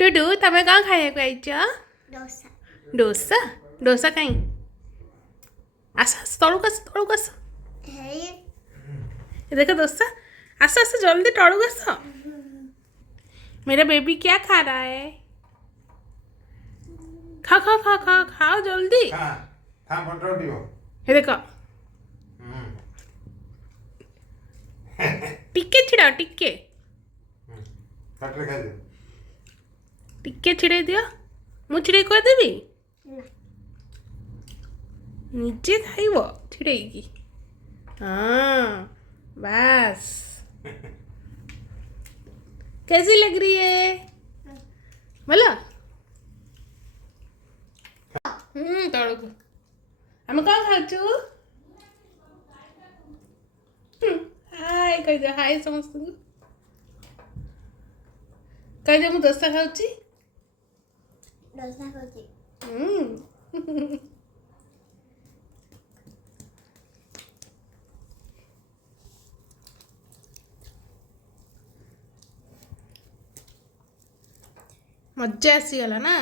डुडू तमें कौन खाया आईच डोसा डोसा डोसा कहीं आस आस तलुक आस है ये देखो डोसा आस आस जल्दी तलुक आस मेरा बेबी क्या खा रहा है खा खा खा खा खाओ जल्दी ये देखो टिक्के छिड़ाओ टिक्के टिक्के छिड़े दियो मु छिड़े कह देबी निजे खाइब छिड़ेगी हाँ बस कैसी लग रही है बोलो तड़क आम कौन खाचु हाय कह दे हाय समस्त कह दे मु डोसा खाऊची डोसा खाऊची मजा आसीगला ना।